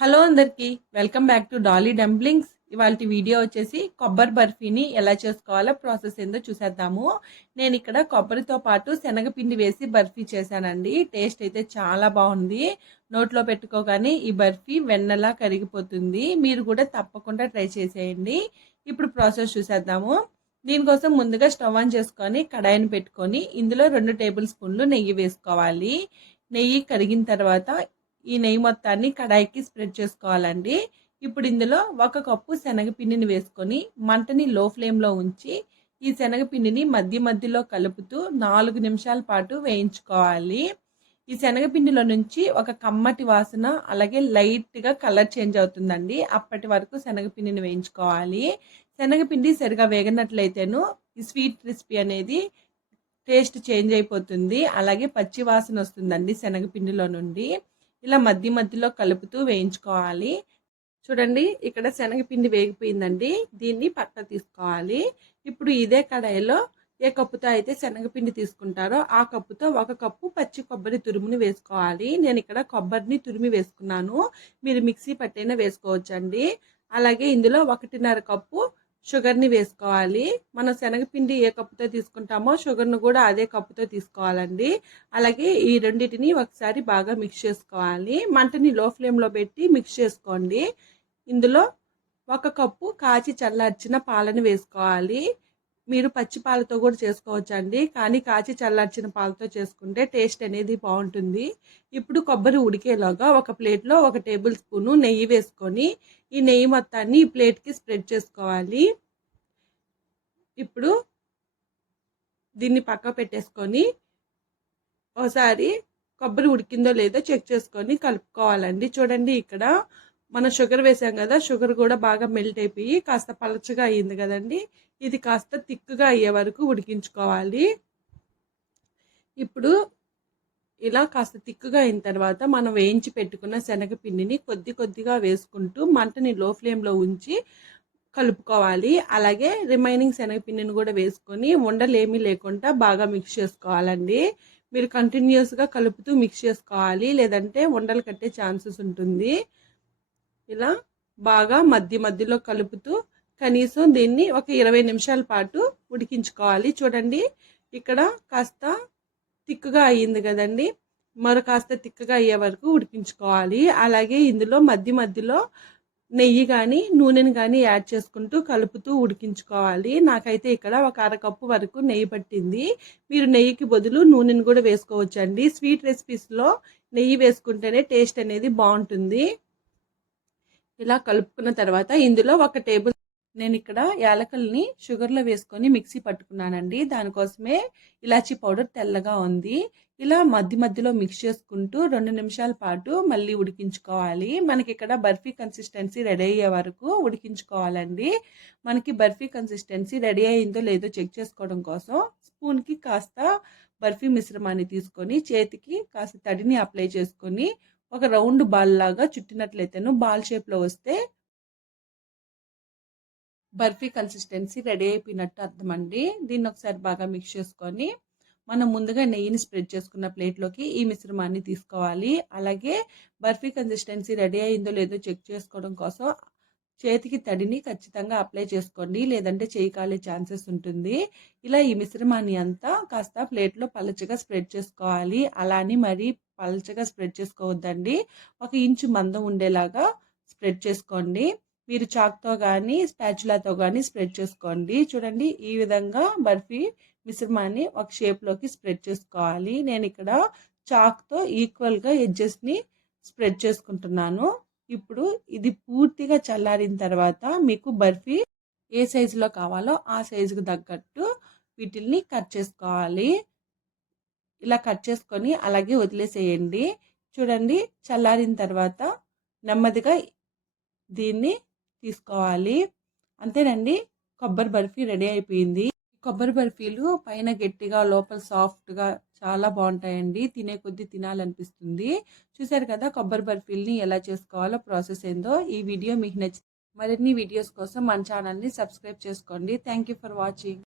Hello అందరికి welcome back to Dolly dumplings. ఇవాళ video వచ్చేసి కొబ్బరి బర్ఫీని ఎలా చేసుకోవాలో ప్రాసెస్ ఏందో చూసేద్దాము. నేను ఇక్కడ కొబ్బరితో పాటు శనగపిండి వేసి బర్ఫీ చేశానండి. టేస్ట్ అయితే చాలా బాగుంది. నోట్లో పెట్టుకోగానే ఈ బర్ఫీ వెన్నలా కరిగిపోతుంది. మీరు కూడా తప్పకుండా ట్రై చేసేయండి. ఇప్పుడు ప్రాసెస్ చూసేద్దాము. దీనికోసం ముందుగా స్టవ్ ఆన్ చేసుకొని కడాయిని పెట్టుకొని ఇందులో 2 టేబుల్ స్పూన్లు నెయ్యి వేసుకోవాలి. నెయ్యి కరిగిన తర్వాత ఈ నెయ్యి మొత్తాన్ని కడాయికి స్ప్రెడ్ చేసుకోవాలండి. ఇప్పుడు ఇందులో 1 కప్పు శనగపిండిని వేసుకొని మంటని లో ఫ్లేమ్లో ఉంచి ఈ శనగపిండిని మధ్యలో కలుపుతూ 4 నిమిషాల పాటు వేయించుకోవాలి. ఈ శనగపిండిలో నుంచి ఒక కమ్మటి వాసన అలాగే లైట్గా కలర్ చేంజ్ అవుతుందండి. అప్పటి వరకు శనగపిండిని వేయించుకోవాలి. శనగపిండి సరిగా వేగనట్లయితేను ఈ స్వీట్ క్రిస్పీ అనేది టేస్ట్ చేంజ్ అయిపోతుంది. అలాగే పచ్చి వాసన వస్తుందండి శనగపిండిలో నుండి. ఇలా మధ్యలో కలుపుతూ వేయించుకోవాలి. చూడండి, ఇక్కడ శనగపిండి వేగిపోయిందండి. దీన్ని పక్కన తీసుకోవాలి. ఇప్పుడు ఇదే కడాయిలో ఏ కప్పుతో అయితే శనగపిండి తీసుకుంటారో ఆ కప్పుతో 1 కప్పు పచ్చి కొబ్బరి తురుముని వేసుకోవాలి. నేను ఇక్కడ కొబ్బరిని తురిమి వేసుకున్నాను. మీరు మిక్సీ పట్టైనా వేసుకోవచ్చండి. అలాగే ఇందులో 1.5 కప్పు షుగర్ని వేసుకోవాలి. మనం శనగపిండి ఏ కప్పుతో తీసుకుంటామో షుగర్ను కూడా అదే కప్పుతో తీసుకోవాలండి. అలాగే ఈ రెండింటిని ఒకసారి బాగా మిక్స్ చేసుకోవాలి. మంటని లో ఫ్లేమ్లో పెట్టి మిక్స్ చేసుకోండి. ఇందులో 1 కప్పు కాచి చల్లార్చిన పాలను వేసుకోవాలి. మీరు పచ్చి పాలతో కూడా చేసుకోవచ్చండి, కానీ కాచి చల్లార్చిన పాలతో చేసుకుంటే టేస్ట్ అనేది బాగుంటుంది. ఇప్పుడు కొబ్బరి ఉడికేలాగా ఒక ప్లేట్లో 1 టేబుల్ స్పూను నెయ్యి వేసుకొని ఈ నెయ్యి మొత్తాన్ని ఈ ప్లేట్కి స్ప్రెడ్ చేసుకోవాలి. ఇప్పుడు దీన్ని పక్క పెట్టేసుకొని ఒకసారి కొబ్బరి ఉడికిందో లేదో చెక్ చేసుకొని కలుపుకోవాలండి. చూడండి, ఇక్కడ మనం షుగర్ వేసాం కదా, షుగర్ కూడా బాగా మెల్ట్ అయిపోయి కాస్త పలచగా అయ్యింది కదండి. ఇది కాస్త తిక్కుగా అయ్యే వరకు ఉడికించుకోవాలి. ఇప్పుడు ఇలా కాస్త తిక్కుగా అయిన తర్వాత మనం వేయించి పెట్టుకున్న శనగపిండిని కొద్దిగా వేసుకుంటూ మంటని లో ఫ్లేమ్లో ఉంచి కలుపుకోవాలి. అలాగే రిమైనింగ్ శనగపిండిని కూడా వేసుకొని ఉండలేమీ లేకుండా బాగా మిక్స్ చేసుకోవాలండి. మీరు కంటిన్యూస్గా కలుపుతూ మిక్స్ చేసుకోవాలి, లేదంటే ఉండలు కట్టే ఛాన్సెస్ ఉంటుంది. ఇలా బాగా మధ్యలో కలుపుతూ కనీసం దీన్ని ఒక 20 నిమిషాల పాటు ఉడికించుకోవాలి. చూడండి, ఇక్కడ కాస్త తిక్కుగా అయ్యింది కదండి. మరో కాస్త తిక్కుగా అయ్యే వరకు ఉడికించుకోవాలి. అలాగే ఇందులో మధ్యలో నెయ్యి కానీ నూనెని కానీ యాడ్ చేసుకుంటూ కలుపుతూ ఉడికించుకోవాలి. నాకైతే ఇక్కడ ఒక 1/2 కప్పు వరకు నెయ్యి పట్టింది. మీరు నెయ్యికి బదులు నూనెని కూడా వేసుకోవచ్చండి. స్వీట్ రెసిపీస్లో నెయ్యి వేసుకుంటేనే టేస్ట్ అనేది బాగుంటుంది. ఇలా కలుపుకున్న తర్వాత ఇందులో 1 టేబుల్ నేను ఇక్కడ యాలకుల్ని షుగర్లో వేసుకొని మిక్సీ పట్టుకున్నానండి. దానికోసమే ఇలాచీ పౌడర్ తెల్లగా ఉంది. ఇలా మధ్యలో మిక్స్ చేసుకుంటూ 2 నిమిషాల పాటు మళ్ళీ ఉడికించుకోవాలి. మనకి ఇక్కడ బర్ఫీ కన్సిస్టెన్సీ రెడీ అయ్యే వరకు ఉడికించుకోవాలండి. మనకి బర్ఫీ కన్సిస్టెన్సీ రెడీ అయిందో లేదో చెక్ చేసుకోవడం కోసం స్పూన్కి కాస్త బర్ఫీ మిశ్రమాన్ని తీసుకొని చేతికి కాస్త తడిని అప్లై చేసుకొని ఒక రౌండ్ బాల్ లాగా చుట్టినట్లయితేను బాల్ షేప్లో వస్తే బర్ఫీ కన్సిస్టెన్సీ రెడీ అయిపోయినట్టు అర్థం అండి. దీన్ని ఒకసారి బాగా మిక్స్ చేసుకొని మనం ముందుగా నెయ్యిని స్ప్రెడ్ చేసుకున్న ప్లేట్లోకి ఈ మిశ్రమాన్ని తీసుకోవాలి. అలాగే బర్ఫీ కన్సిస్టెన్సీ రెడీ అయిందో లేదో చెక్ చేసుకోవడం కోసం చేతికి తడిని ఖచ్చితంగా అప్లై చేసుకోండి, లేదంటే చేయి కాలే ఛాన్సెస్ ఉంటుంది. ఇలా ఈ మిశ్రమాన్ని అంతా కాస్త ప్లేట్లో పలచగా స్ప్రెడ్ చేసుకోవాలి. అలానే మరీ పలచగా స్ప్రెడ్ చేసుకోవద్దండి. 1 ఇంచు మందం ఉండేలాగా స్ప్రెడ్ చేసుకోండి. మీరు చాక్తో కానీ స్పాచులాతో కానీ స్ప్రెడ్ చేసుకోండి. చూడండి, ఈ విధంగా బర్ఫీ మిశ్రమాన్ని ఒక షేప్లోకి స్ప్రెడ్ చేసుకోవాలి. నేను ఇక్కడ చాక్తో ఈక్వల్గా ఎడ్జెస్ని స్ప్రెడ్ చేసుకుంటున్నాను. ఇప్పుడు ఇది పూర్తిగా చల్లారిన తర్వాత మీకు బర్ఫీ ఏ సైజులో కావాలో ఆ సైజుకు తగ్గట్టు వీటిల్ని కట్ చేసుకోవాలి. ఇలా కట్ చేసుకొని అలాగే వదిలేసేయండి. చూడండి, చల్లారిన తర్వాత నెమ్మదిగా దీన్ని తీసుకోవాలి. అంతేనండి, కొబ్బరి బర్ఫీ రెడీ అయిపోయింది. కొబ్బరి బర్ఫీలు పైన గట్టిగా లోపల సాఫ్ట్గా చాలా బాగుంటాయండి. తినే కొద్దీ తినాలనిపిస్తుంది. చూసారు కదా కొబ్బరి బర్ఫీల్ని ఎలా చేసుకోవాలో ప్రాసెస్ ఏందో. ఈ వీడియో మీకు నచ్చింది. మరిన్ని వీడియోస్ కోసం మన ఛానల్ని సబ్స్క్రైబ్ చేసుకోండి. Thank you for watching.